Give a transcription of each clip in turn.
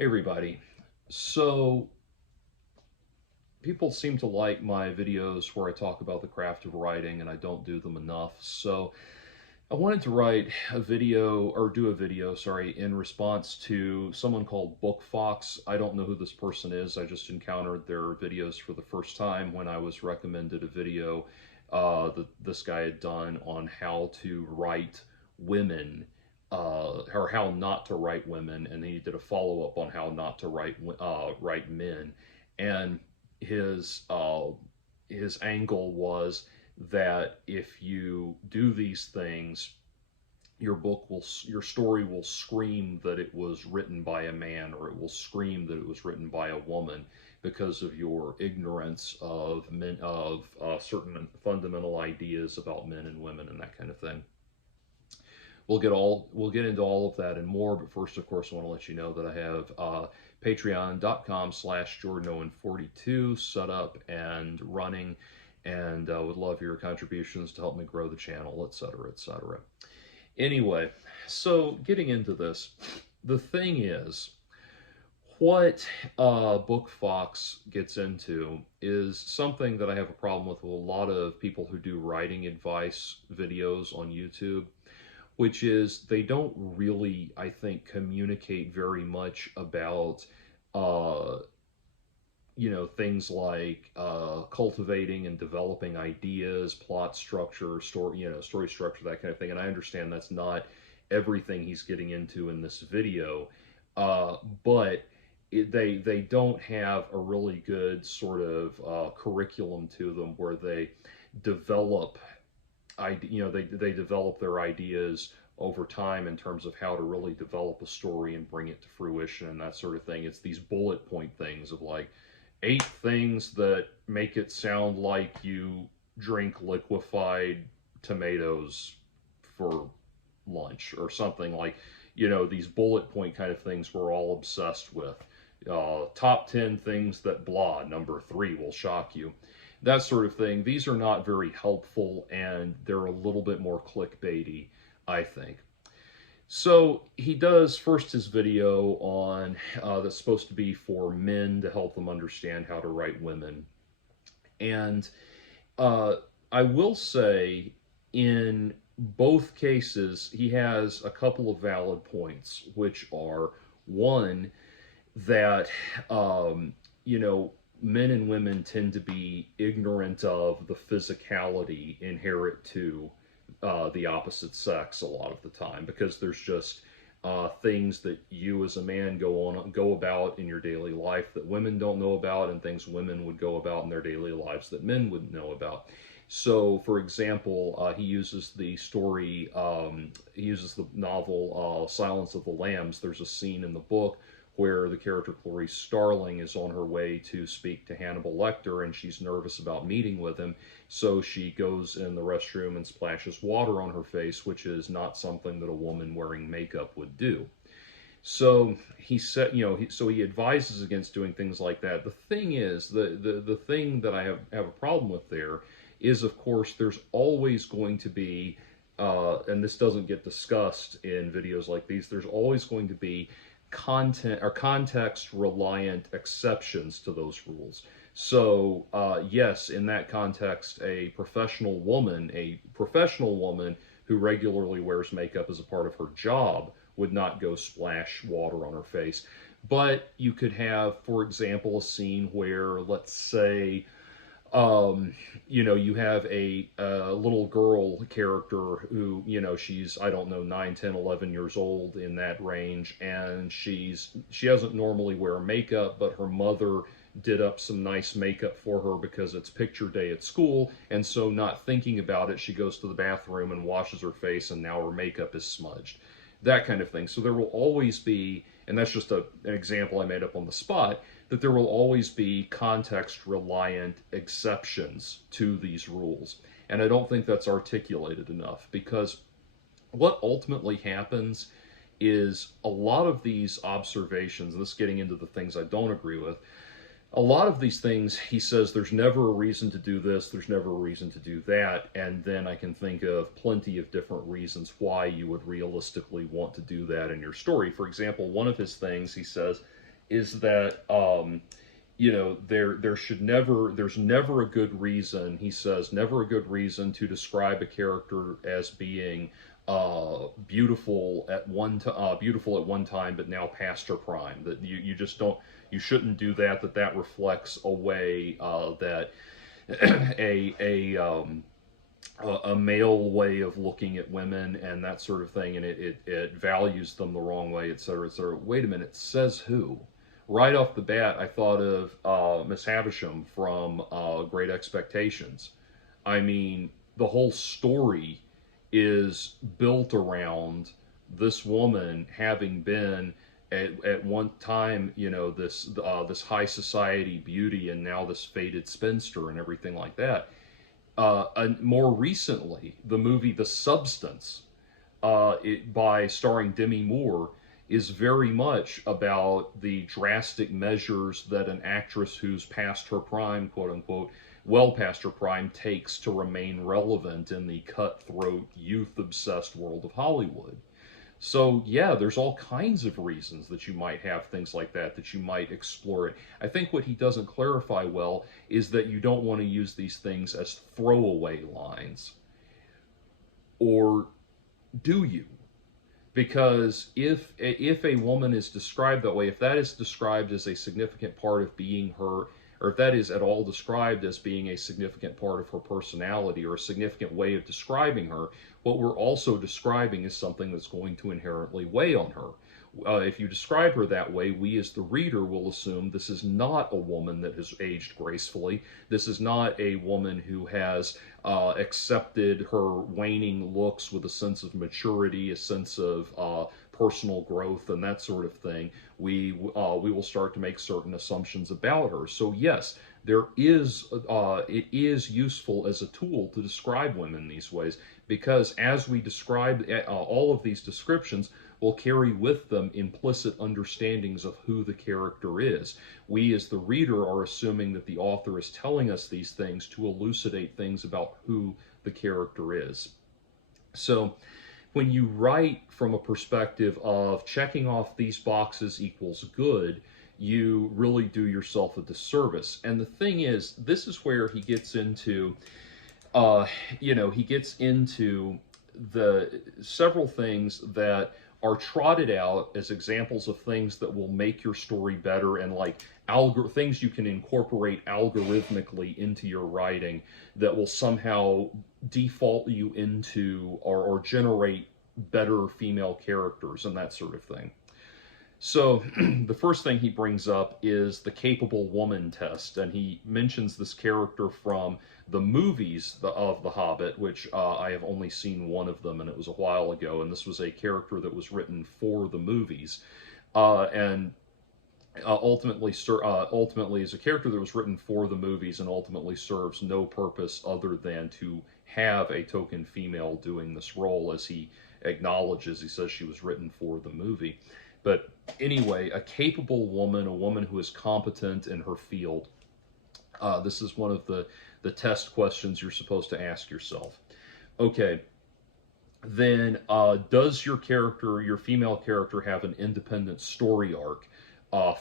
Hey everybody. So people seem to like my videos where I talk about the craft of writing and I don't do them enough. So I wanted to write a video or do a video, sorry, in response to someone called Book Fox. I don't know who this person is. I just encountered their videos for the first time when I was recommended a video that this guy had done on how to write women or how not to write women, and he did a follow up on how not to write men. And his uh, his angle was that if you do these things, your story will scream that it was written by a man, or it will scream that it was written by a woman because of your ignorance of men of certain fundamental ideas about men and women and that kind of thing. We'll get into all of that and more, but first, of course, I want to let you know that I have patreon.com/JordanOwen42 set up and running, and would love your contributions to help me grow the channel, etc., etc. Anyway, so getting into this, the thing is, what Book Fox gets into is something that I have a problem with a lot of people who do writing advice videos on YouTube, which is they don't really, I think, communicate very much about, uh, things like cultivating and developing ideas, plot structure, story structure, that kind of thing. And I understand that's not everything he's getting into in this video, but they don't have a really good sort of curriculum to them where they develop they develop their ideas over time in terms of how to really develop a story and bring it to fruition and that sort of thing. It's these bullet point things of like 8 things that make it sound like you drink liquefied tomatoes for lunch or something like, these bullet point kind of things we're all obsessed with. Top 10 things that blah, number 3 will shock you, that sort of thing. These are not very helpful, and they're a little bit more clickbaity, I think. So he does first his video on that's supposed to be for men to help them understand how to write women. And uh, I will say, in both cases, he has a couple of valid points, which are one, that men and women tend to be ignorant of the physicality inherent to the opposite sex a lot of the time, because there's just things that you as a man go about in your daily life that women don't know about, and things women would go about in their daily lives that men wouldn't know about. So, for example, he uses he uses the novel Silence of the Lambs. There's a scene in the book where the character Clarice Starling is on her way to speak to Hannibal Lecter, and she's nervous about meeting with him. So she goes in the restroom and splashes water on her face, which is not something that a woman wearing makeup would do. So he said, so he advises against doing things like that. The thing is, the thing that I have a problem with there is, of course, there's always going to be, and this doesn't get discussed in videos like these, there's always going to be content or context reliant exceptions to those rules. So yes, in that context, a professional woman who regularly wears makeup as a part of her job would not go splash water on her face. But you could have, for example, a scene where, let's say, you have a little girl character who, she's, I don't know, 9, 10, 11 years old, in that range, and she doesn't normally wear makeup, but her mother did up some nice makeup for her because it's picture day at school, and so, not thinking about it, she goes to the bathroom and washes her face, and now her makeup is smudged. That kind of thing. So there will always be, and that's just an example I made up on the spot, that there will always be context reliant exceptions to these rules. And I don't think that's articulated enough, because what ultimately happens is a lot of these observations, and this is getting into the things I don't agree with, a lot of these things, he says there's never a reason to do this, there's never a reason to do that, and then I can think of plenty of different reasons why you would realistically want to do that in your story. For example, one of his things, he says, is that there's never a good reason, he says, never a good reason to describe a character as being beautiful at one time, but now past her prime. That you just don't, you shouldn't do that. That reflects a way that a a male way of looking at women and that sort of thing, and it values them the wrong way, etc., etc. Wait a minute, says who? Right off the bat, I thought of Miss Havisham from Great Expectations. I mean, the whole story is built around this woman having been at one time, this high society beauty, and now this faded spinster and everything like that. And more recently, the movie The Substance, by starring Demi Moore, is very much about the drastic measures that an actress who's past her prime, quote unquote, well past her prime, takes to remain relevant in the cutthroat, youth obsessed world of Hollywood. So yeah, there's all kinds of reasons that you might have things like that you might explore it. I think what he doesn't clarify well is that you don't want to use these things as throwaway lines. Or do you? Because if a woman is described that way, if that is described as a significant part of being her, or if that is at all described as being a significant part of her personality or a significant way of describing her, what we're also describing is something that's going to inherently weigh on her. If you describe her that way, we as the reader will assume this is not a woman that has aged gracefully. This is not a woman who has accepted her waning looks with a sense of maturity, a sense of personal growth, and that sort of thing. We will start to make certain assumptions about her. So yes, it is useful as a tool to describe women these ways, because as we describe all of these descriptions, will carry with them implicit understandings of who the character is. We, as the reader, are assuming that the author is telling us these things to elucidate things about who the character is. So, when you write from a perspective of checking off these boxes equals good, you really do yourself a disservice. And the thing is, this is where he gets into, he gets into the several things that are trotted out as examples of things that will make your story better, and like things you can incorporate algorithmically into your writing that will somehow default you into or generate better female characters and that sort of thing. So the first thing he brings up is the capable woman test, and he mentions this character from the movies of The Hobbit, which I have only seen one of them, and it was a while ago, and this was a character that was written for the movies, and ultimately is a character that was written for the movies and ultimately serves no purpose other than to have a token female doing this role, as he acknowledges. He says she was written for the movie. But anyway, a capable woman, a woman who is competent in her field. This is one of the test questions you're supposed to ask yourself. Okay, then does your female character, have an independent story arc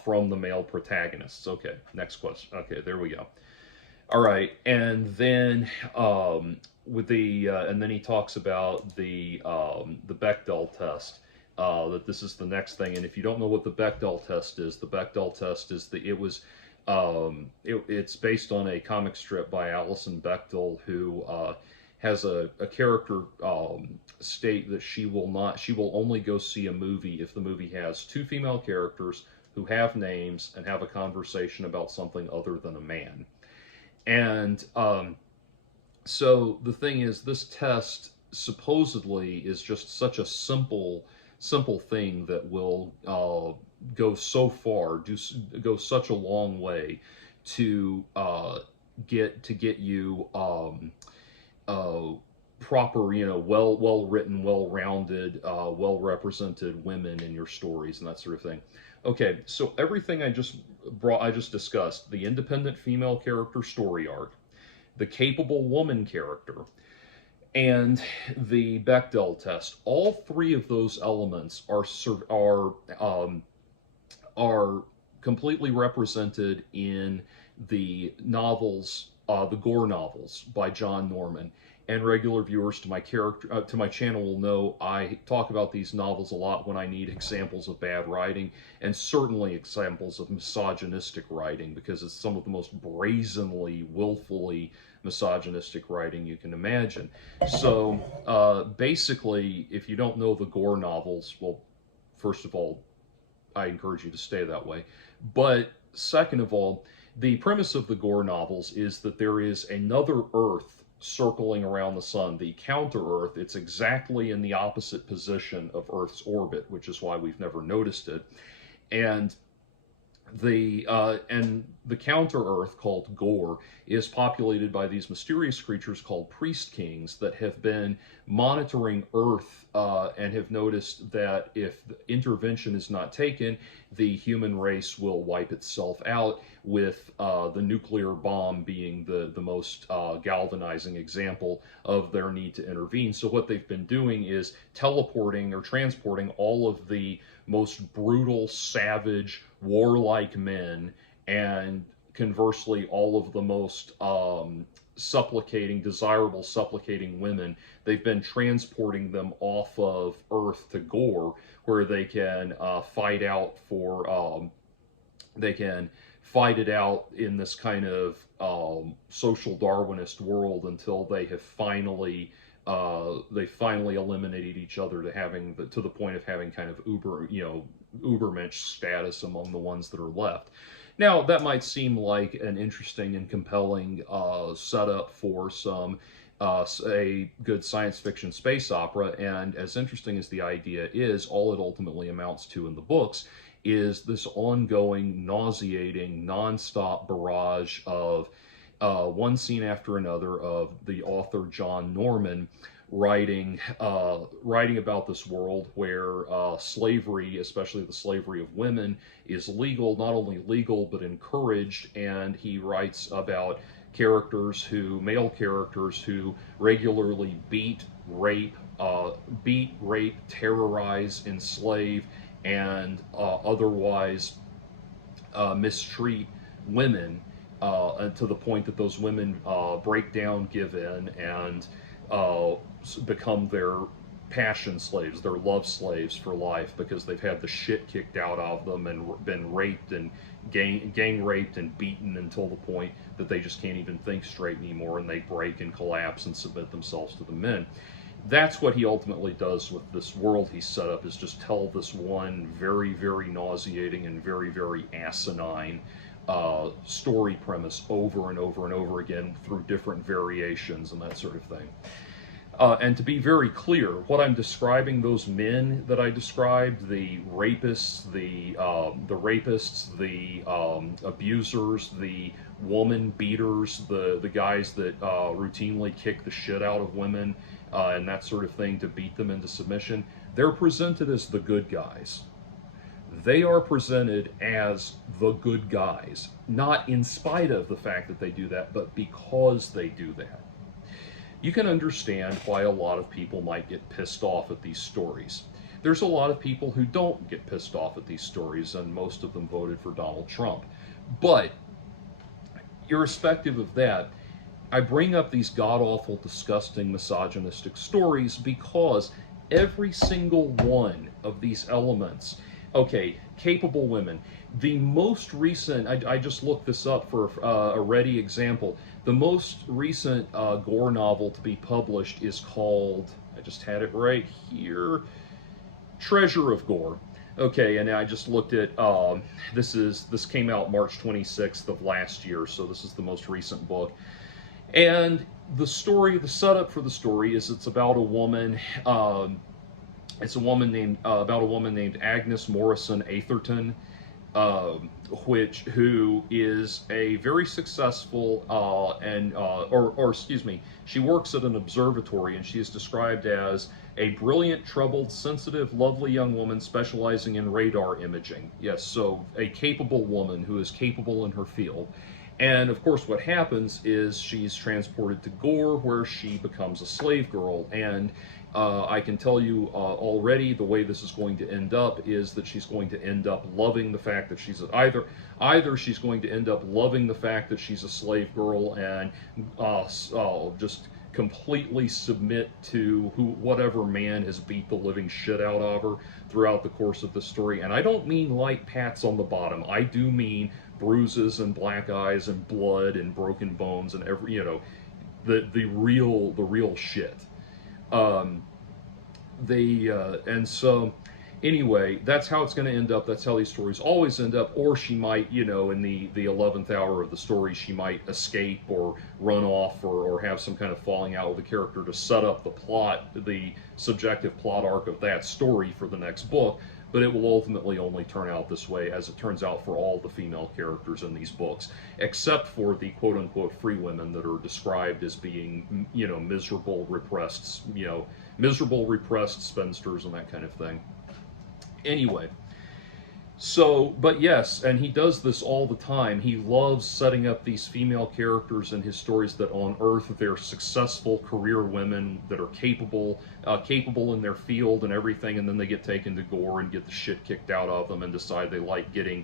from the male protagonists? Okay, next question. Okay, there we go. All right, and then and then he talks about the Bechdel test. That this is the next thing, and if you don't know what the Bechdel test is, the Bechdel test is it's based on a comic strip by Alison Bechdel, who has a character state that she will only go see a movie if the movie has two female characters who have names and have a conversation about something other than a man. And so the thing is, this test supposedly is just such a simple thing that will go so far, go such a long way to get you proper, well written, well rounded, well represented women in your stories and that sort of thing. Okay, so everything I just discussed: the independent female character story arc, the capable woman character, and the Bechdel test. All three of those elements are completely represented in the novels, the Gore novels by John Norman. And regular viewers to my channel will know I talk about these novels a lot when I need examples of bad writing, and certainly examples of misogynistic writing, because it's some of the most brazenly, willfully misogynistic writing you can imagine. So basically, if you don't know the Gore novels, well, first of all, I encourage you to stay that way. But second of all, the premise of the Gore novels is that there is another Earth circling around the sun, the counter-Earth. It's exactly in the opposite position of Earth's orbit, which is why we've never noticed it. And the counter-Earth, called Gore, is populated by these mysterious creatures called priest kings that have been monitoring Earth and have noticed that if intervention is not taken, the human race will wipe itself out, with the nuclear bomb being the most galvanizing example of their need to intervene. So what they've been doing is teleporting or transporting all of the most brutal, savage, warlike men, and conversely, all of the most desirable supplicating women. They've been transporting them off of Earth to Gore, where they can fight out for, they can fight it out in this kind of social Darwinist world until they have finally eliminated each other to the point of having kind of Ubermensch status among the ones that are left. Now, that might seem like an interesting and compelling setup for a good science fiction space opera, and as interesting as the idea is, all it ultimately amounts to in the books is this ongoing, nauseating, nonstop barrage of one scene after another of the author John Norman writing about this world where slavery, especially the slavery of women, is legal, not only legal, but encouraged. And he writes about male characters who regularly beat, rape, terrorize, enslave, and otherwise mistreat women to the point that those women break down, give in, and become their passion slaves, their love slaves for life, because they've had the shit kicked out of them and been raped and gang raped and beaten until the point that they just can't even think straight anymore, and they break and collapse and submit themselves to the men. That's what he ultimately does with this world he's set up, is just tell this one very, very nauseating and very, very asinine story premise over and over and over again through different variations and that sort of thing. And to be very clear, what I'm describing, those men that I described, the rapists, the abusers, the woman beaters, the guys that routinely kick the shit out of women and that sort of thing to beat them into submission, they're presented as the good guys. They are presented as the good guys, not in spite of the fact that they do that, but because they do that. You can understand why a lot of people might get pissed off at these stories. There's a lot of people who don't get pissed off at these stories, and most of them voted for Donald Trump. But irrespective of that, I bring up these god-awful, disgusting, misogynistic stories because every single one of these elements, okay, capable women, the most recent, I just looked this up for a ready example, the most recent Gore novel to be published is called, I just had it right here, Treasure of Gore. Okay, and I just looked at, this came out March 26th of last year, so this is the most recent book. And the setup for the story is it's about a woman, about a woman named Agnes Morrison Atherton, who is a very successful she works at an observatory, and she is described as a brilliant, troubled, sensitive, lovely young woman specializing in radar imaging. Yes, so a capable woman who is capable in her field. And of course what happens is she's transported to Gore, where she becomes a slave girl, and I can tell you already the way this is going to end up is that she's going to end up loving the fact that she's either she's going to end up loving the fact that she's a slave girl and just completely submit to whatever man has beat the living shit out of her throughout the course of the story. And I don't mean light pats on the bottom. I do mean bruises and black eyes and blood and broken bones and every, the real shit. Um, and so anyway, that's how it's going to end up. That's how these stories always end up. Or she might, in the 11th hour of the story, she might escape or run off or have some kind of falling out with the character to set up the plot, the subjective plot arc of that story for the next book. But it will ultimately only turn out this way, as it turns out for all the female characters in these books, except for the quote-unquote free women that are described as being, miserable, repressed spinsters and that kind of thing. Anyway, so, but yes, and he does this all the time. He loves setting up these female characters in his stories that on Earth they're successful career women that are capable in their field and everything, and then they get taken to Gore and get the shit kicked out of them and decide they like getting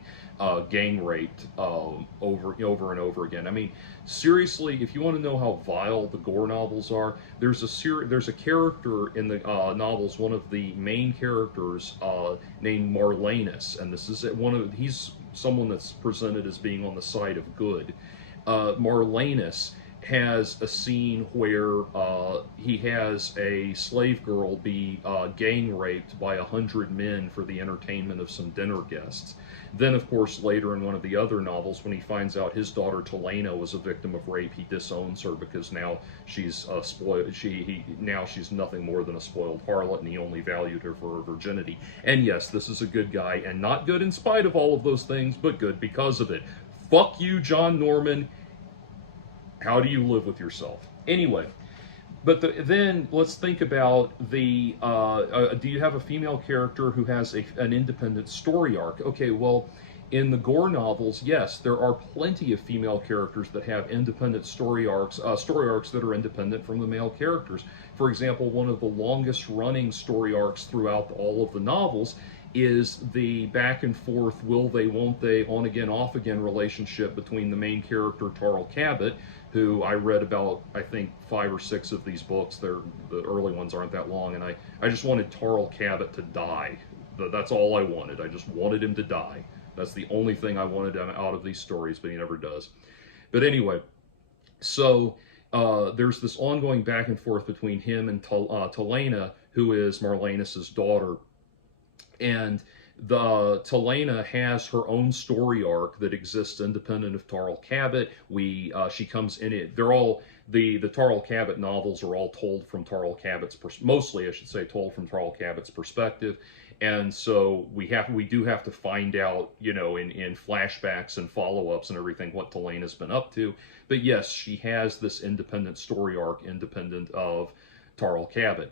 gang raped over and over again. I mean, seriously, if you want to know how vile the Gore novels are, there's a character in the novels, one of the main characters named Marlanus, and he's someone that's presented as being on the side of good. Marlanus has a scene where he has a slave girl be gang raped by 100 men for the entertainment of some dinner guests. Then, of course, later in one of the other novels, when he finds out his daughter Talena was a victim of rape, he disowns her because now she's spoiled. Now she's nothing more than a spoiled harlot, and he only valued her for her virginity. And yes, this is a good guy, and not good in spite of all of those things, but good because of it. Fuck you, John Norman. How do you live with yourself? Anyway, but then let's think about do you have a female character who has an independent story arc? Okay, well, in the Gore novels, yes, there are plenty of female characters that have independent story arcs that are independent from the male characters. For example, one of the longest running story arcs throughout all of the novels is the back and forth, will they, won't they, on again, off again relationship between the main character, Tarl Cabot, who I read about, I think, 5 or 6 of these books. The early ones aren't that long, and I just wanted Tarl Cabot to die. That's all I wanted. I just wanted him to die. That's the only thing I wanted out of these stories, but he never does. But anyway, so there's this ongoing back and forth between him and Talena, who is Marlanus's daughter. And Talena has her own story arc that exists independent of Tarl Cabot. She comes in it. They're all the Tarl Cabot novels are all told from Tarl Cabot's mostly, I should say, told from Tarl Cabot's perspective. And so we do have to find out, in flashbacks and follow-ups and everything, what Talena's been up to. But yes, she has this independent story arc independent of Tarl Cabot.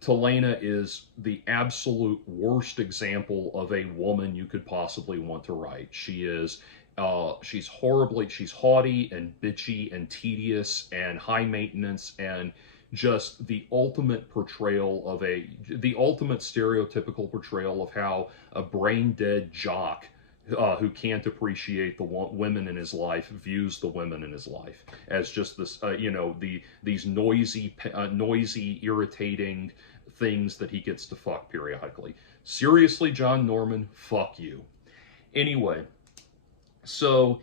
Talena is the absolute worst example of a woman you could possibly want to write. She's haughty and bitchy and tedious and high maintenance and just the ultimate stereotypical portrayal of how a brain-dead jock who can't appreciate the women in his life views the women in his life as just this, these noisy, irritating things that he gets to fuck periodically. Seriously, John Norman, fuck you. Anyway, so,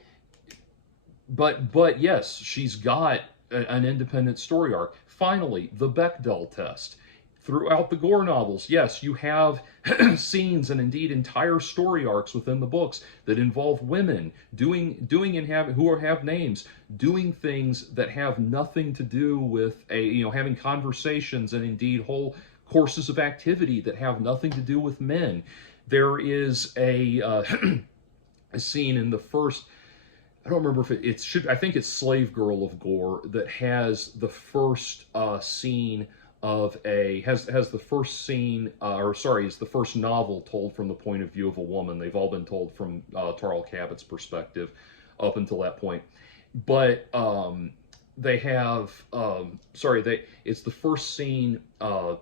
but yes, she's got an independent story arc. Finally, the Bechdel test. Throughout the Gore novels, yes, you have scenes and indeed entire story arcs within the books that involve women doing and have names, doing things that have nothing to do with having conversations and indeed whole courses of activity that have nothing to do with men. There is a scene in the first, I don't remember if I think it's Slave Girl of Gore, that has the first scene of is the first novel told from the point of view of a woman. They've all been told from Tarl Cabot's perspective up until that point. But they have, sorry, it's the first scene, the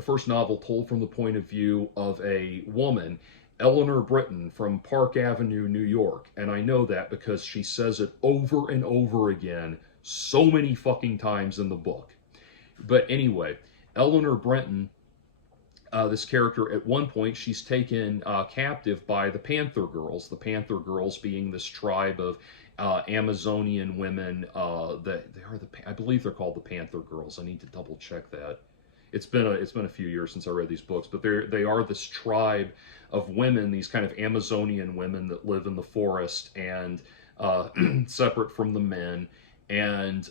first novel told from the point of view of a woman, Eleanor Britton from Park Avenue, New York. And I know that because she says it over and over again so many fucking times in the book. But anyway, Eleanor Britton, this character, at one point, she's taken captive by the Panther Girls. The Panther Girls being this tribe of Amazonian women that they are I believe they're called the Panther Girls. I need to double check that. It's been a few years since I read these books, but they are this tribe of women, these kind of Amazonian women that live in the forest and separate from the men, and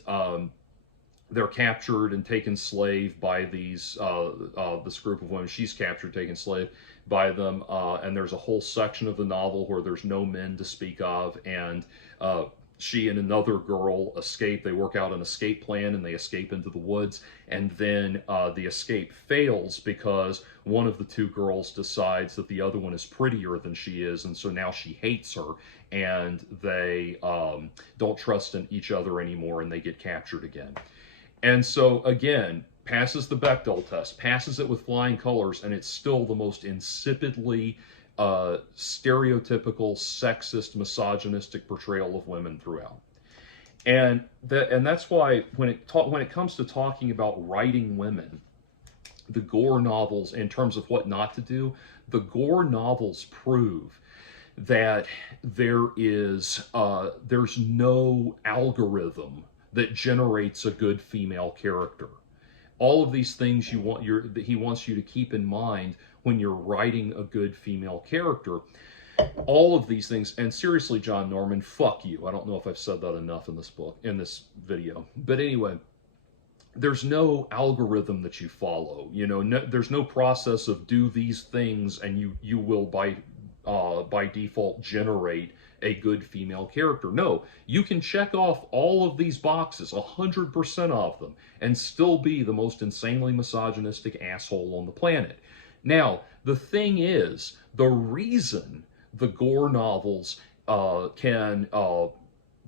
they're captured and taken slave by these this group of women. She's captured, taken slave by them, and there's a whole section of the novel where there's no men to speak of, and she and another girl escape. They work out an escape plan and they escape into the woods, and then the escape fails because one of the two girls decides that the other one is prettier than she is, and so now she hates her, and they don't trust in each other anymore, and they get captured again. And so again, passes the Bechdel test, passes it with flying colors, and it's still the most insipidly stereotypical, sexist, misogynistic portrayal of women throughout. And that's why when it comes to talking about writing women, the Gore novels, in terms of what not to do, the Gore novels prove that there's no algorithm that generates a good female character. All of these things he wants you to keep in mind when you're writing a good female character. All of these things, and seriously, John Norman, fuck you. I don't know if I've said that enough in this video. But anyway, there's no algorithm that you follow. There's no process of do these things and you will by default generate a good female character. No, you can check off all of these boxes, 100% of them, and still be the most insanely misogynistic asshole on the planet. Now, the thing is, the reason the Gore novels can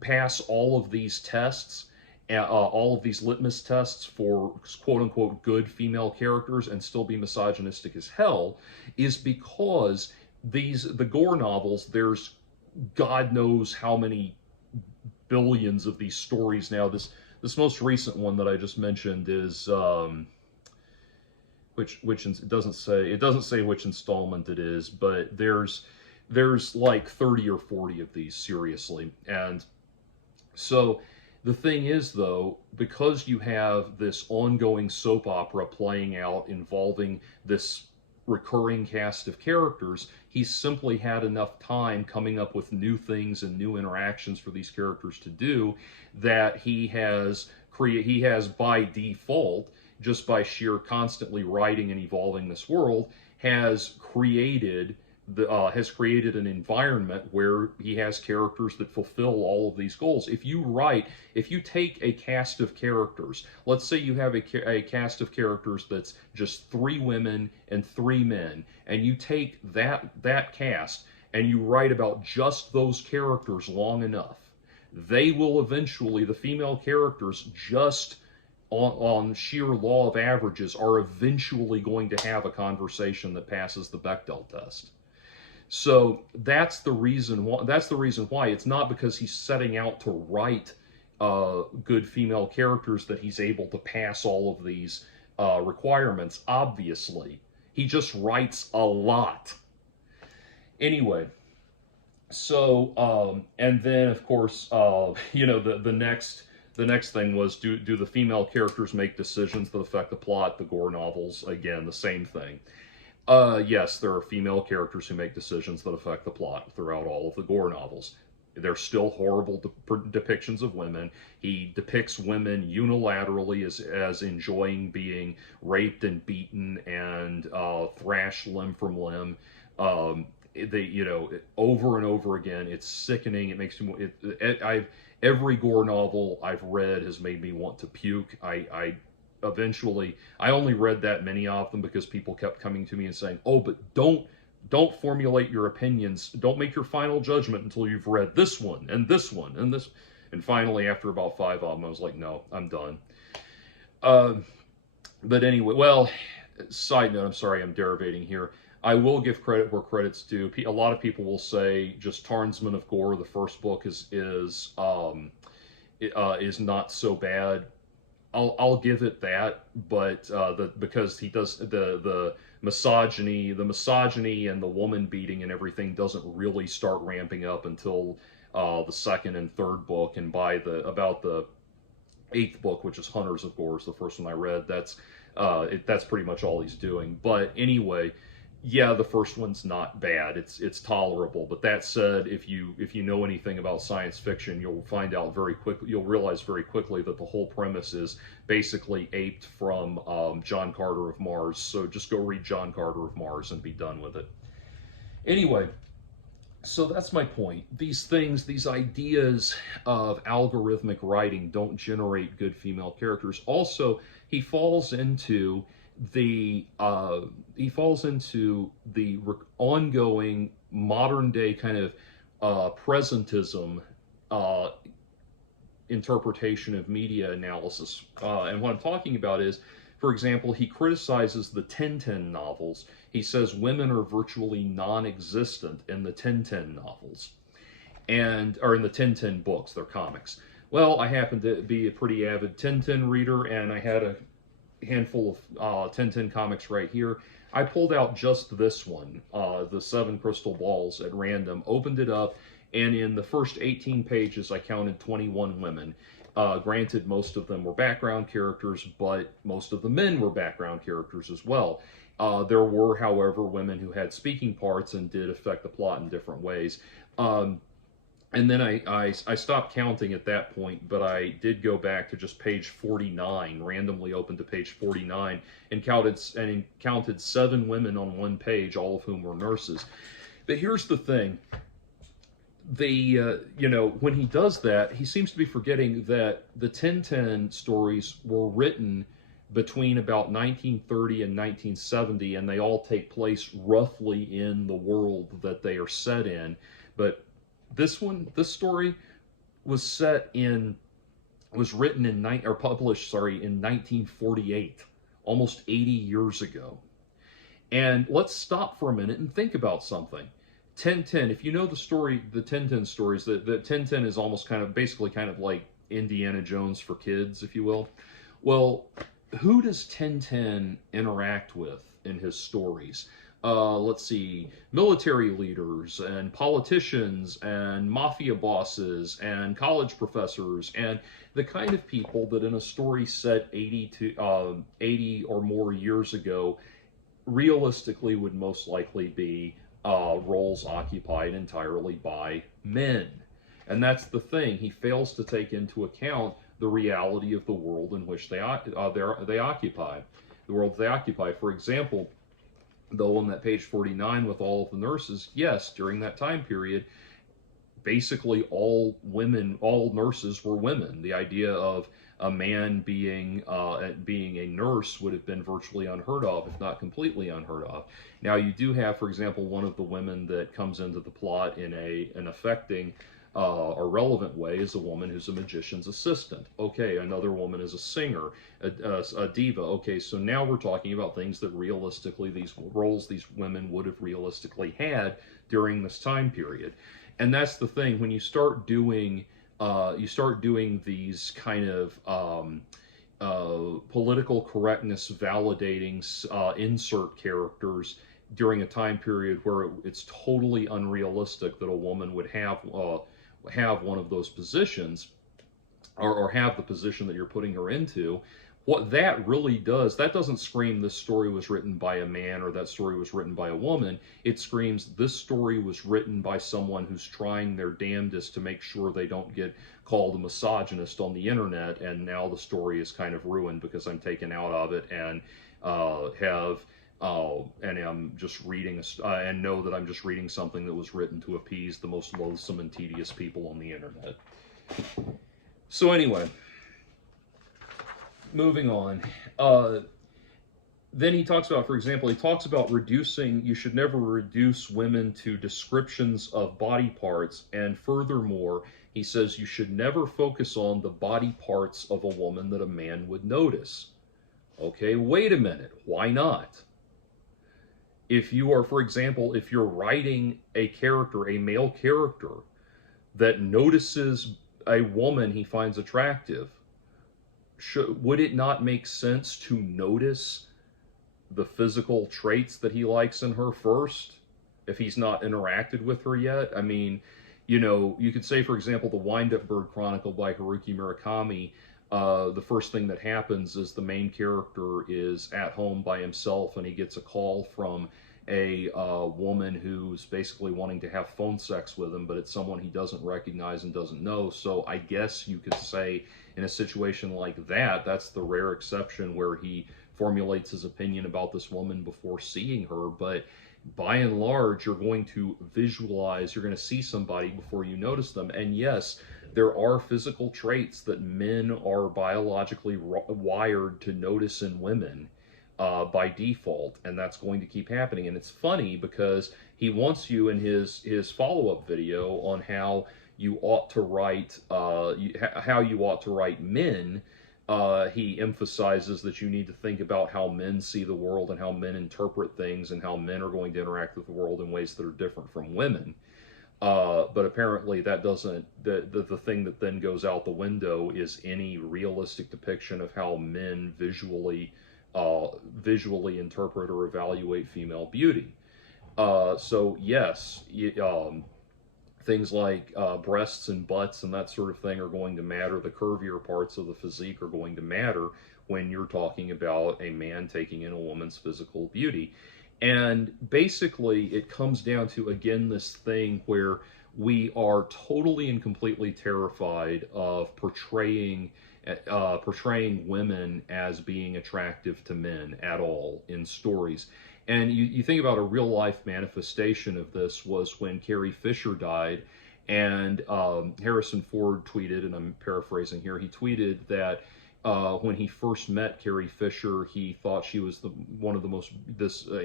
pass all of these tests, all of these litmus tests for quote-unquote good female characters and still be misogynistic as hell, is because the Gore novels, there's God knows how many billions of these stories now. This most recent one that I just mentioned is which it doesn't say which installment it is, but there's like 30 or 40 of these, seriously. And so the thing is, though, because you have this ongoing soap opera playing out involving this recurring cast of characters, he's simply had enough time coming up with new things and new interactions for these characters to do that he has by default, just by sheer constantly writing and evolving this world, has created an environment where he has characters that fulfill all of these goals. If you take a cast of characters, let's say you have a cast of characters that's just 3 women and 3 men, and you take that cast and you write about just those characters long enough, they will eventually, the female characters, just on sheer law of averages, are eventually going to have a conversation that passes the Bechdel test. So that's the reason why. It's not because he's setting out to write good female characters that he's able to pass all of these requirements. Obviously, he just writes a lot. Anyway, so and then of course, the next thing was, do the female characters make decisions that affect the plot? The Gore novels, again, the same thing. Yes, there are female characters who make decisions that affect the plot throughout all of the Gore novels. They're still horrible depictions of women. He depicts women unilaterally as enjoying being raped and beaten and thrashed limb from limb. Over and over again. It's sickening. It makes me. Every Gore novel I've read has made me want to puke. Eventually, I only read that many of them because people kept coming to me and saying, "Oh, but don't formulate your opinions. Don't make your final judgment until you've read this one and this one and this." And finally, after about 5 of them, I was like, no, I'm done. Uh, but anyway, well, side note, I'm sorry I'm derivating here. I will give credit where credit's due. A lot of people will say just Tarnsman of Gore, the first book, is not so bad. I'll give it that, but because he does the misogyny and the woman beating and everything doesn't really start ramping up until the second and third book, and by about the eighth book, which is Hunters of Gore, is the first one I read. That's pretty much all he's doing. But anyway, yeah, the first one's not bad. It's tolerable. But that said, if you know anything about science fiction, you'll find out very quickly. You'll realize very quickly that the whole premise is basically aped from John Carter of Mars. So just go read John Carter of Mars and be done with it. Anyway, so that's my point. These things, these ideas of algorithmic writing don't generate good female characters. Also, he falls into the ongoing modern day kind of presentism interpretation of media analysis. And what I'm talking about is, for example, he criticizes the Tintin novels. He says women are virtually non-existent in the Tintin novels, or in the Tintin books, they're comics. Well, I happen to be a pretty avid Tintin reader, and I had a handful of Tintin comics right here. I pulled out just this one, the 7 Crystal Balls, at random, opened it up, and in the first 18 pages, I counted 21 women. Granted, most of them were background characters, but most of the men were background characters as well. There were, however, women who had speaking parts and did affect the plot in different ways. And then I stopped counting at that point, but I did go back to just page 49, randomly opened to page 49, and counted 7 women on one page, all of whom were nurses. But here's the thing. When he does that, he seems to be forgetting that the Tintin stories were written between about 1930 and 1970, and they all take place roughly in the world that they are set in. But this story was written published in 1948, almost 80 years ago. And let's stop for a minute and think about something. Tintin, if you know the Tintin stories, that Tintin is almost basically like Indiana Jones for kids, if you will. Well, who does Tintin interact with in his stories? Let's see, military leaders and politicians and mafia bosses and college professors, and the kind of people that in a story set 80 or more years ago realistically would most likely be roles occupied entirely by men. And that's the thing. He fails to take into account the reality of the world in which they occupy. The world they occupy. For example, though on that page 49 with all of the nurses, yes, during that time period, basically all nurses were women. The idea of a man being a nurse would have been virtually unheard of, if not completely unheard of. Now, you do have, for example, one of the women that comes into the plot in an affecting or relevant way is a woman who's a magician's assistant. Okay, another woman is a singer, a diva. Okay, so now we're talking about things that realistically, these roles these women would have realistically had during this time period. And that's the thing, when you start doing these kind of political correctness validating insert characters during a time period where it's totally unrealistic that a woman would have one of those positions, or have the position that you're putting her into. What that really does, that doesn't scream this story was written by a man or that story was written by a woman. It screams this story was written by someone who's trying their damnedest to make sure they don't get called a misogynist on the internet, and now the story is kind of ruined because I'm taken out of it and I'm just reading and know that I'm just reading something that was written to appease the most loathsome and tedious people on the internet. So anyway, moving on. then he talks about, for example, he talks about reducing, you should never reduce women to descriptions of body parts. And furthermore, he says you should never focus on the body parts of a woman that a man would notice. Okay, wait a minute. Why not? If you are, for example, if you're writing a character, a male character, that notices a woman he finds attractive, would it not make sense to notice the physical traits that he likes in her first if he's not interacted with her yet? I mean, you know, you could say, for example, the Wind-Up Bird Chronicle by Haruki Murakami. The first thing that happens is the main character is at home by himself, and he gets a call from a woman who's basically wanting to have phone sex with him, but it's someone he doesn't recognize and doesn't know. So I guess you could say in a situation like that, that's the rare exception where he formulates his opinion about this woman before seeing her. But by and large, you're going to visualize, you're going to see somebody before you notice them. And yes, there are physical traits that men are biologically wired to notice in women by default, and that's going to keep happening. And it's funny because he wants you in his follow-up video on how you ought to write how you ought to write men. He emphasizes that you need to think about how men see the world and how men interpret things and how men are going to interact with the world in ways that are different from women. But apparently that doesn't, the thing that then goes out the window is any realistic depiction of how men visually interpret or evaluate female beauty. So yes, things like breasts and butts and that sort of thing are going to matter. The curvier parts of the physique are going to matter when you're talking about a man taking in a woman's physical beauty. And basically, it comes down to, again, this thing where we are totally and completely terrified of portraying women as being attractive to men at all in stories. And you think about a real life manifestation of this was when Carrie Fisher died, and Harrison Ford tweeted, and I'm paraphrasing here, he tweeted that when he first met Carrie Fisher, he thought she was one of the most,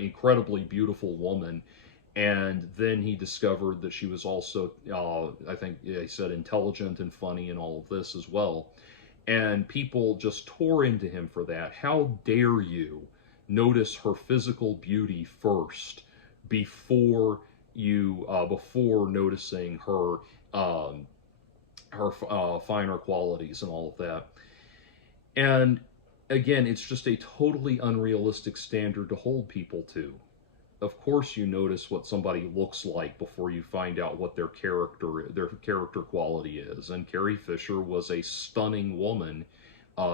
incredibly beautiful woman. And then he discovered that she was also, I think he said, intelligent and funny and all of this as well. And people just tore into him for that. How dare you notice her physical beauty first before noticing her finer qualities and all of that. And again, it's just a totally unrealistic standard to hold people to. Of course you notice what somebody looks like before you find out what their character quality is. And Carrie Fisher was a stunning woman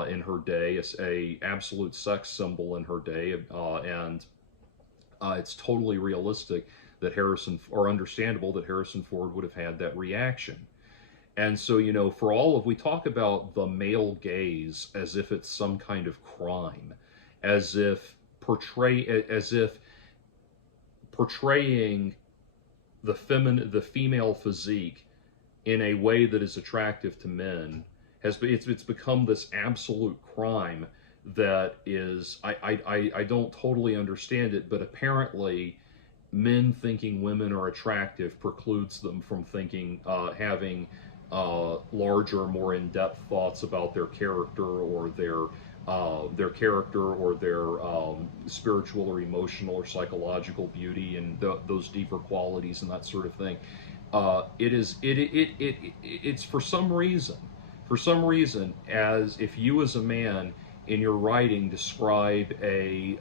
in her day, a absolute sex symbol in her day, and it's totally realistic that understandable that Harrison Ford would have had that reaction. And so, you know, we talk about the male gaze as if it's some kind of crime, as if portraying the female physique in a way that is attractive to men it's become this absolute crime that is, I don't totally understand it, but apparently men thinking women are attractive precludes them from having larger, more in-depth thoughts about their character or their spiritual or emotional or psychological beauty and those deeper qualities and that sort of thing. It's for some reason, as if you as a man in your writing describe a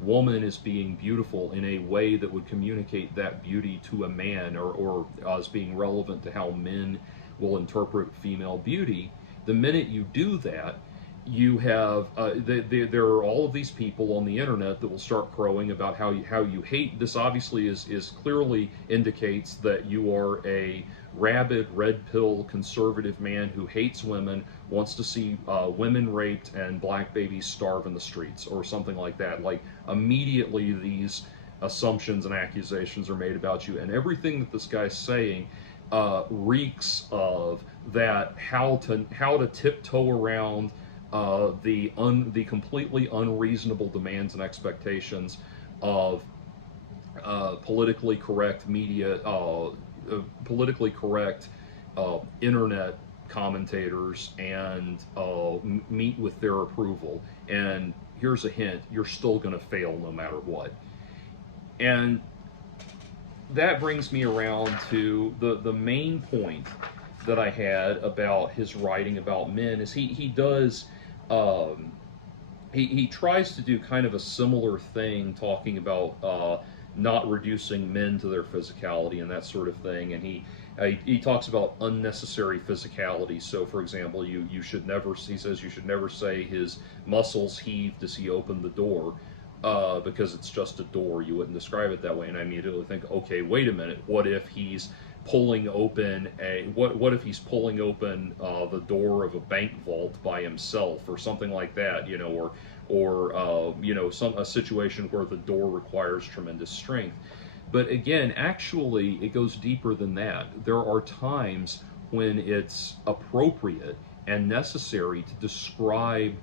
woman as being beautiful in a way that would communicate that beauty to a man, or as being relevant to how men will interpret female beauty, the minute you do that, you have there are all of these people on the internet that will start crowing about how you hate this. Obviously is clearly indicates that you are a rabid red pill conservative man who hates women, wants to see women raped and black babies starve in the streets or something like that. Like, immediately these assumptions and accusations are made about you, and everything that this guy's saying reeks of that, how to tiptoe around the completely unreasonable demands and expectations of politically correct media, politically correct internet commentators, and meet with their approval. And here's a hint: you're still going to fail no matter what. And that brings me around to the main point that I had about his writing about men is he does um, he tries to do kind of a similar thing, talking about not reducing men to their physicality and that sort of thing. And he talks about unnecessary physicality. So, for example, you should never, he says, you should never say his muscles heaved as he opened the door. Because it's just a door, you wouldn't describe it that way. And I immediately think, okay, wait a minute. What if he's pulling open what if he's pulling open the door of a bank vault by himself, or something like that, or a situation where the door requires tremendous strength. But again, actually, it goes deeper than that. There are times when it's appropriate and necessary to describe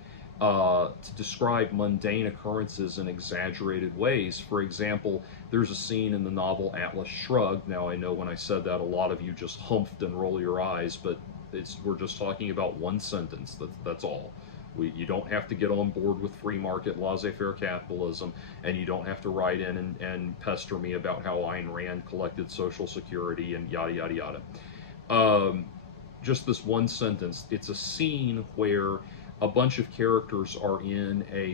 mundane occurrences in exaggerated ways. For example, there's a scene in the novel Atlas Shrugged. Now, I know when I said that, a lot of you just humphed and roll your eyes, but we're just talking about one sentence. That's all. You don't have to get on board with free market, laissez-faire capitalism, and you don't have to write in and pester me about how Ayn Rand collected Social Security and yada, yada, yada. Just this one sentence. It's a scene where a bunch of characters are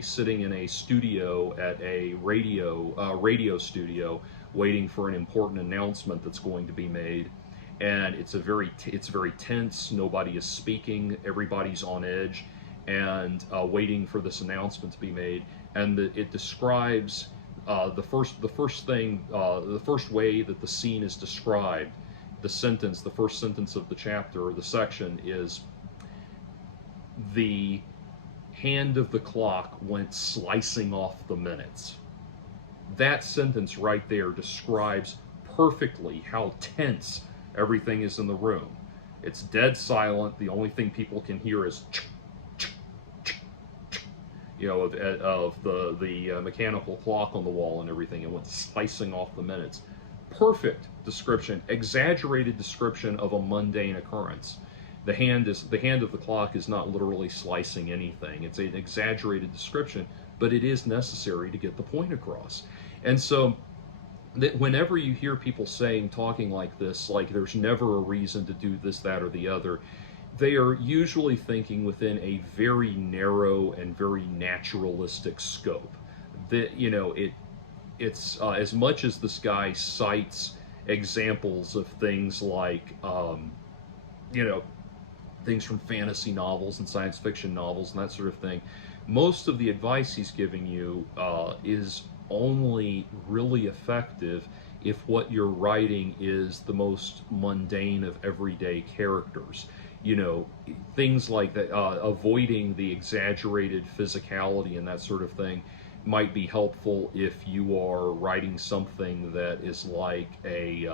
sitting in a studio at a radio studio, waiting for an important announcement that's going to be made. And it's very tense. Nobody is speaking. Everybody's on edge, and waiting for this announcement to be made. And it describes the first way that the scene is described. The first sentence of the chapter or the section is, the hand of the clock went slicing off the minutes. That sentence right there describes perfectly how tense everything is in the room. It's dead silent. The only thing people can hear is of the mechanical clock on the wall and everything. It went slicing off the minutes. Perfect description, exaggerated description of a mundane occurrence. The hand of the clock is not literally slicing anything. It's an exaggerated description, but it is necessary to get the point across. And so that whenever you hear people talking like this, like there's never a reason to do this, that, or the other, they are usually thinking within a very narrow and very naturalistic scope. It's as much as this guy cites examples of things like things from fantasy novels and science fiction novels and that sort of thing, most of the advice he's giving you is only really effective if what you're writing is the most mundane of everyday characters. Things like that, avoiding the exaggerated physicality and that sort of thing might be helpful if you are writing something that is like a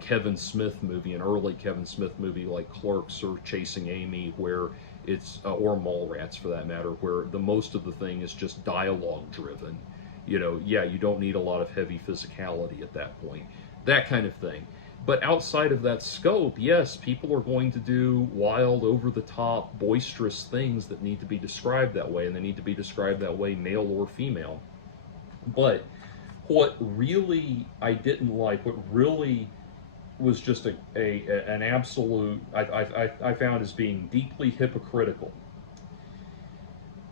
Kevin Smith movie, an early Kevin Smith movie like Clerks or Chasing Amy, where it's or Mallrats for that matter, where the most of the thing is just dialogue driven. You don't need a lot of heavy physicality at that point, that kind of thing. But outside of that scope, yes, people are going to do wild, over-the-top, boisterous things that need to be described that way, and they need to be described that way, male or female. But what really I didn't like, what really was just an absolute, I found as being deeply hypocritical,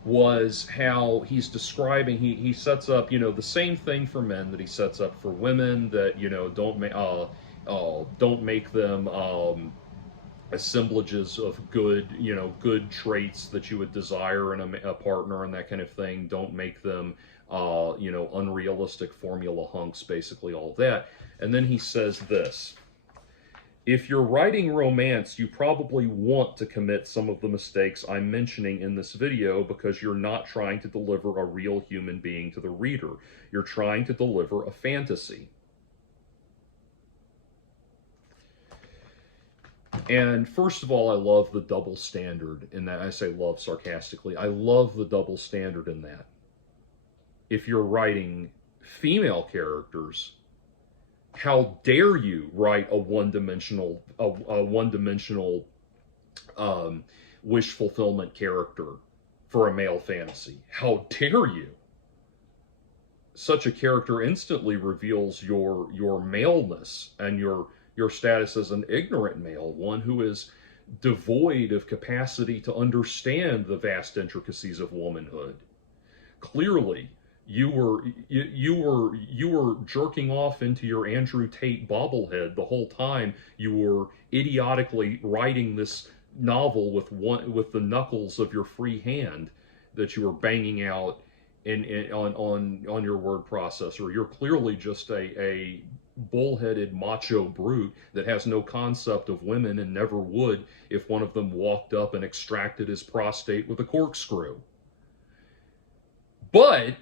was how he's describing, he sets up, the same thing for men that he sets up for women, that, don't make them assemblages of good traits that you would desire in a partner and that kind of thing. Don't make them, unrealistic formula hunks, basically all that. And then he says this: if you're writing romance, you probably want to commit some of the mistakes I'm mentioning in this video, because you're not trying to deliver a real human being to the reader. You're trying to deliver a fantasy. And first of all, I love the double standard in that. I say love sarcastically. I love the double standard in that. If you're writing female characters, how dare you write a one-dimensional wish fulfillment character for a male fantasy? How dare you? Such a character instantly reveals your maleness and your status as an ignorant male, one who is devoid of capacity to understand the vast intricacies of womanhood. Clearly, you were jerking off into your Andrew Tate bobblehead the whole time you were idiotically writing this novel with the knuckles of your free hand that you were banging out on your word processor. You're clearly just a bullheaded macho brute that has no concept of women and never would if one of them walked up and extracted his prostate with a corkscrew. But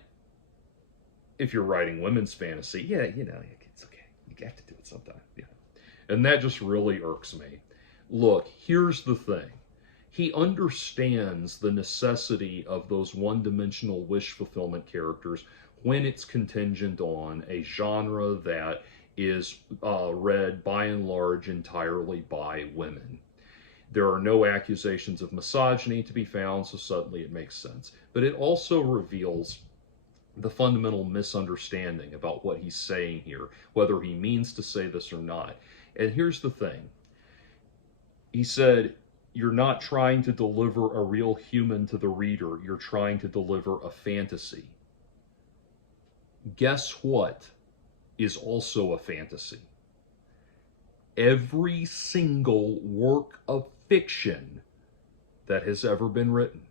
if you're writing women's fantasy, yeah, it's okay. You have to do it sometime. Yeah. And that just really irks me. Look, here's the thing. He understands the necessity of those one-dimensional wish fulfillment characters when it's contingent on a genre that is read by and large entirely by women. There are no accusations of misogyny to be found, so suddenly it makes sense. But it also reveals the fundamental misunderstanding about what he's saying here, whether he means to say this or not. And here's the thing. He said, you're not trying to deliver a real human to the reader, you're trying to deliver a fantasy. Guess what is also a fantasy? Every single work of fiction that has ever been written.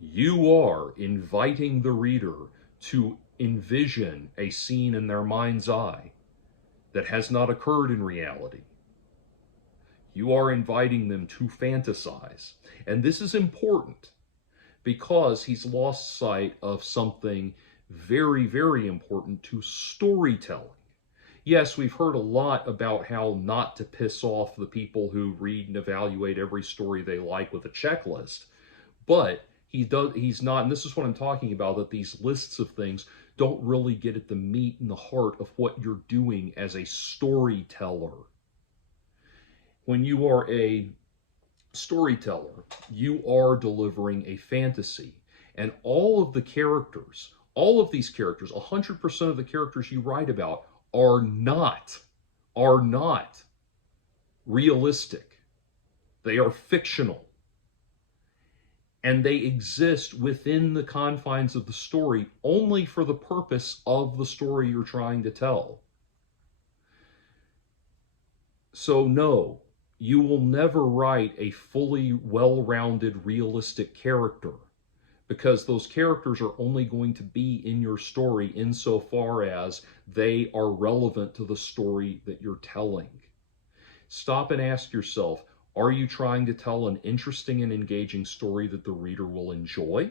You are inviting the reader to envision a scene in their mind's eye that has not occurred in reality. You are inviting them to fantasize. And this is important because he's lost sight of something very, very important to storytelling. Yes, we've heard a lot about how not to piss off the people who read and evaluate every story they like with a checklist. But he's not, and this is what I'm talking about, that these lists of things don't really get at the meat and the heart of what you're doing as a storyteller. When you are a storyteller, you are delivering a fantasy. And all of these characters, 100% of the characters you write about are not realistic. They are fictional. And they exist within the confines of the story only for the purpose of the story you're trying to tell. So no, you will never write a fully well-rounded, realistic character because those characters are only going to be in your story insofar as they are relevant to the story that you're telling. Stop and ask yourself, are you trying to tell an interesting and engaging story that the reader will enjoy?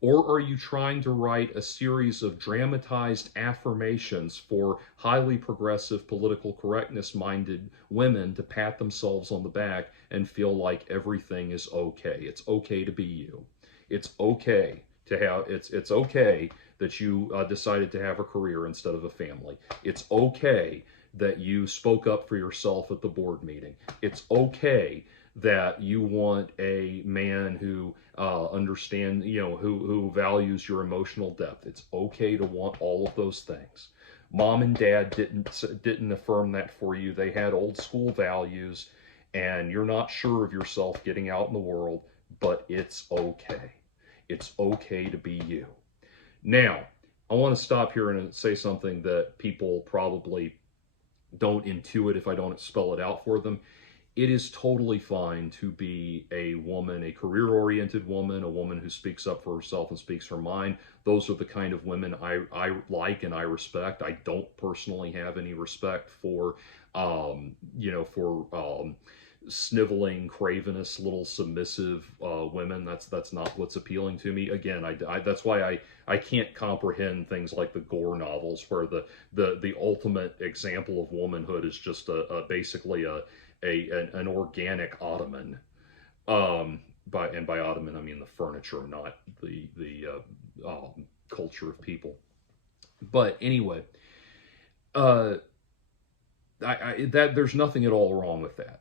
Or are you trying to write a series of dramatized affirmations for highly progressive, political correctness-minded women to pat themselves on the back and feel like everything is okay? It's okay to be you. It's okay to have, it's okay that you decided to have a career instead of a family. It's okay that you spoke up for yourself at the board meeting. It's okay that you want a man who understands, who values your emotional depth. It's okay to want all of those things. Mom and dad didn't affirm that for you. They had old school values, and you're not sure of yourself getting out in the world, but it's okay. It's okay to be you. Now, I want to stop here and say something that people probably don't intuit if I don't spell it out for them. It is totally fine to be a woman, a career-oriented woman, a woman who speaks up for herself and speaks her mind. Those are the kind of women I like and I respect. I don't personally have any respect for, sniveling, cravenous, little submissive women. That's not what's appealing to me. Again, that's why I can't comprehend things like the Gore novels, where the ultimate example of womanhood is just basically an organic ottoman. By ottoman I mean the furniture, not the culture of people. But anyway, uh, that there's nothing at all wrong with that.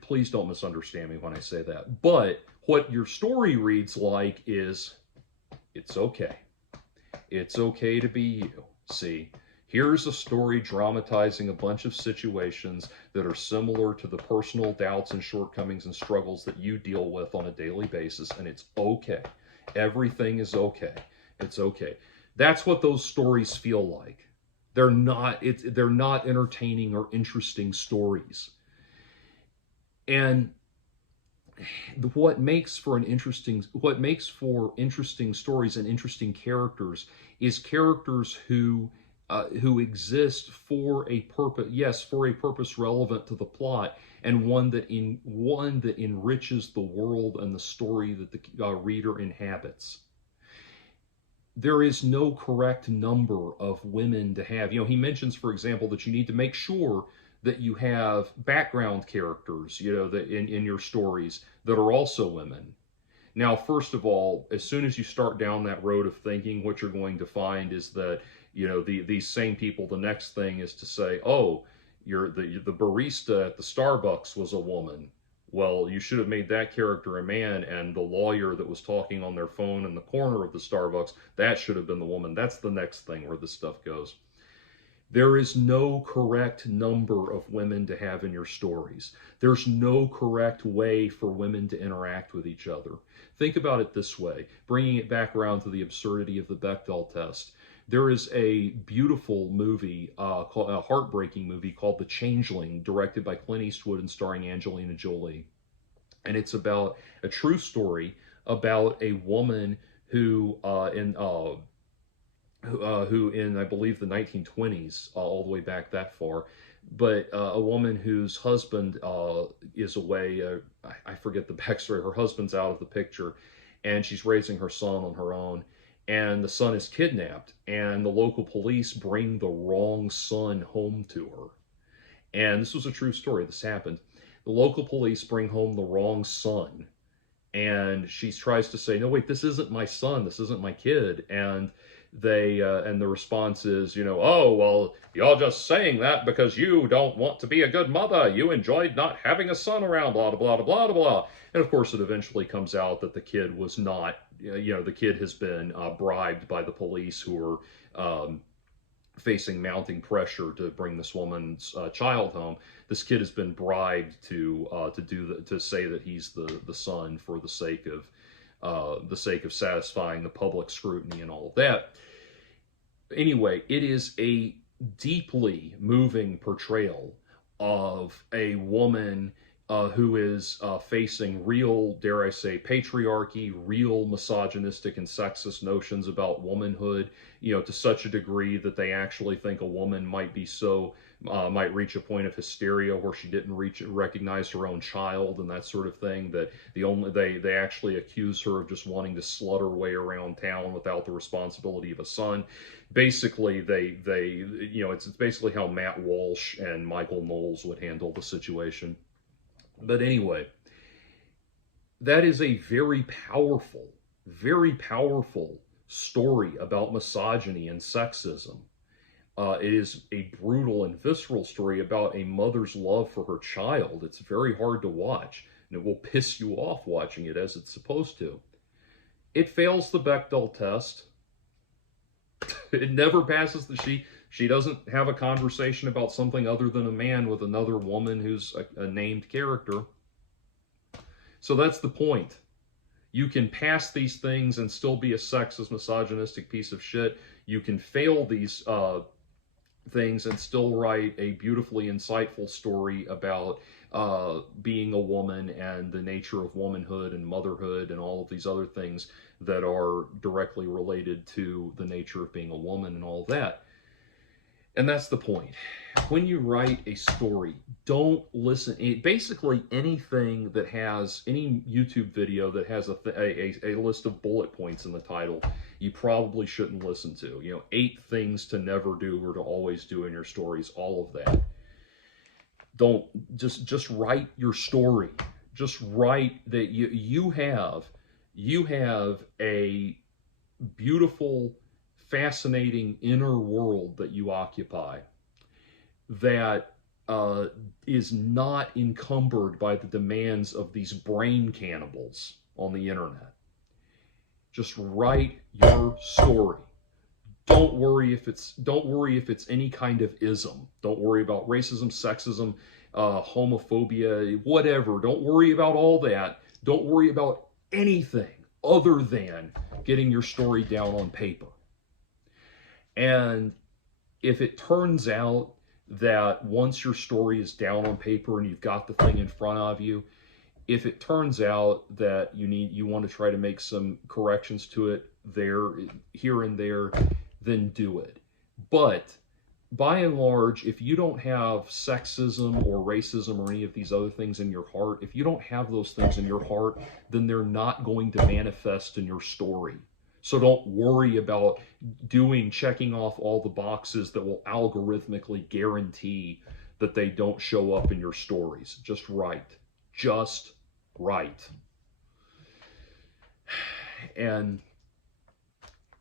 Please don't misunderstand me when I say that. But what your story reads like is, it's okay. It's okay to be you. See, here's a story dramatizing a bunch of situations that are similar to the personal doubts and shortcomings and struggles that you deal with on a daily basis, and it's okay. Everything is okay. It's okay. That's what those stories feel like. They're not entertaining or interesting stories. And what makes for interesting stories and interesting characters is characters who exist for a purpose, yes, for a purpose relevant to the plot, and one that enriches the world and the story that the reader inhabits. There is no correct number of women to have. He mentions, for example, that you need to make sure that you have background characters, that in your stories that are also women. Now, first of all, as soon as you start down that road of thinking, what you're going to find is that, these same people, the next thing is to say, oh, the barista at the Starbucks was a woman. Well, you should have made that character a man, and the lawyer that was talking on their phone in the corner of the Starbucks, that should have been the woman. That's the next thing where this stuff goes. There is no correct number of women to have in your stories. There's no correct way for women to interact with each other. Think about it this way, bringing it back around to the absurdity of the Bechdel test. There is a beautiful movie, a heartbreaking movie called The Changeling, directed by Clint Eastwood and starring Angelina Jolie. And it's about a true story about a woman who in, I believe, the 1920s, all the way back that far, but a woman whose husband is away. I forget the backstory. Her husband's out of the picture, and she's raising her son on her own. And the son is kidnapped, and the local police bring the wrong son home to her. And this was a true story. This happened. The local police bring home the wrong son, and she tries to say, no, wait, this isn't my son. This isn't my kid. And the response is, oh, well, you're just saying that because you don't want to be a good mother. You enjoyed not having a son around, blah, blah, blah, blah, blah. And of course, it eventually comes out that the kid was not, the kid has been bribed by the police, who are facing mounting pressure to bring this woman's child home. This kid has been bribed to say that he's the son for the sake of satisfying the public scrutiny and all of that. Anyway, it is a deeply moving portrayal of a woman who is facing real, dare I say, patriarchy, real misogynistic and sexist notions about womanhood, to such a degree that they actually think a woman might reach a point of hysteria where she didn't recognize her own child and that sort of thing, that they actually accuse her of just wanting to slut her way around town without the responsibility of a son. Basically, it's basically how Matt Walsh and Michael Knowles would handle the situation. But anyway, that is a very powerful story about misogyny and sexism. It is a brutal and visceral story about a mother's love for her child. It's very hard to watch, and it will piss you off watching it, as it's supposed to. It fails the Bechdel test. It never passes she doesn't have a conversation about something other than a man with another woman who's a named character. So that's the point. You can pass these things and still be a sexist, misogynistic piece of shit. You can fail these things and still write a beautifully insightful story about being a woman and the nature of womanhood and motherhood and all of these other things that are directly related to the nature of being a woman and all that. And that's the point. When you write a story, don't listen. Basically, anything that has any YouTube video that has a list of bullet points in the title, you probably shouldn't listen to. 8 things to never do or to always do in your stories, all of that. Don't just write your story. Just write that you have a beautiful, fascinating inner world that you occupy that is not encumbered by the demands of these brain cannibals on the internet. Just write your story. Don't worry if it's any kind of ism. Don't worry about racism, sexism, homophobia, whatever. Don't worry about all that. Don't worry about anything other than getting your story down on paper. And if it turns out that once your story is down on paper and you've got the thing in front of you, if it turns out that you want to try to make some corrections to it here and there, then do it. But by and large, if you don't have sexism or racism or any of these other things in your heart, if you don't have those things in your heart, then they're not going to manifest in your story. So don't worry about checking off all the boxes that will algorithmically guarantee that they don't show up in your stories. Just write. Just write. And,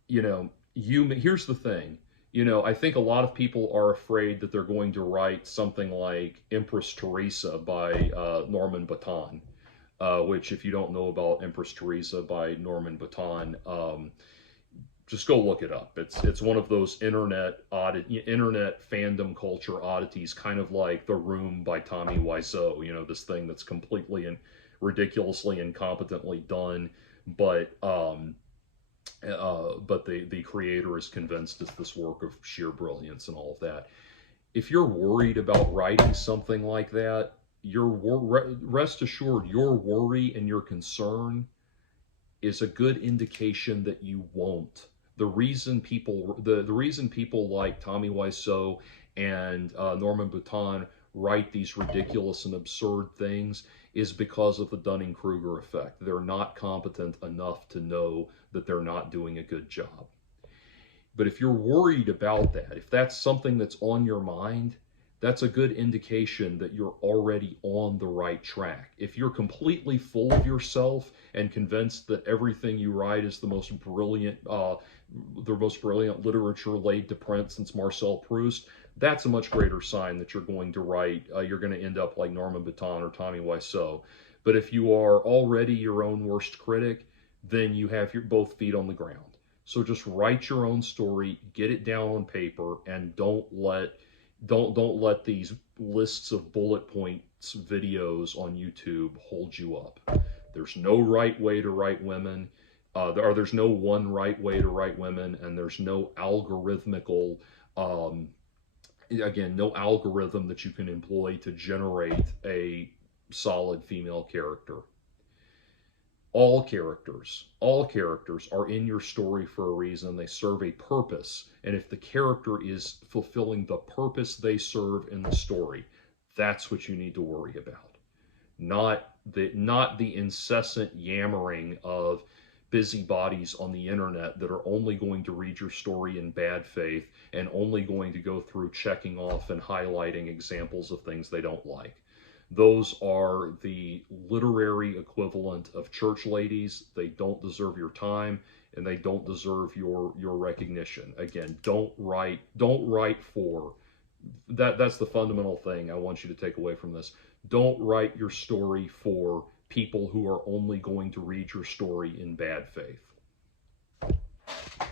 here's the thing. I think a lot of people are afraid that they're going to write something like Empress Teresa by Norman Baton. Which, if you don't know about Empress Teresa by Norman Baton, just go look it up. It's one of those internet fandom culture oddities, kind of like The Room by Tommy Wiseau. This thing that's completely and ridiculously incompetently done, but the creator is convinced it's this work of sheer brilliance and all of that. If you're worried about writing something like that, rest assured your worry and your concern is a good indication that you won't. The reason people like Tommy Wiseau and Norman Baton write these ridiculous and absurd things is because of the Dunning-Kruger effect. They're not competent enough to know that they're not doing a good job. But if you're worried about that, if that's something that's on your mind, that's a good indication that you're already on the right track. If you're completely full of yourself and convinced that everything you write is the most brilliant literature laid to print since Marcel Proust, that's a much greater sign that you're going to end up like Norman Baton or Tommy Wiseau. But if you are already your own worst critic, then you have your both feet on the ground. So just write your own story, get it down on paper, and don't let these lists of bullet points videos on YouTube hold you up. There's no right way to write women. There's no one right way to write women, and there's no algorithmical, no algorithm that you can employ to generate a solid female character. All characters are in your story for a reason. They serve a purpose. And if the character is fulfilling the purpose they serve in the story, that's what you need to worry about. Not the incessant yammering of busybodies on the internet that are only going to read your story in bad faith and only going to go through checking off and highlighting examples of things they don't like. Those are the literary equivalent of church ladies. They don't deserve your time, and they don't deserve your recognition. Again, don't write for that. That's the fundamental thing I want you to take away from this. Don't write your story for people who are only going to read your story in bad faith.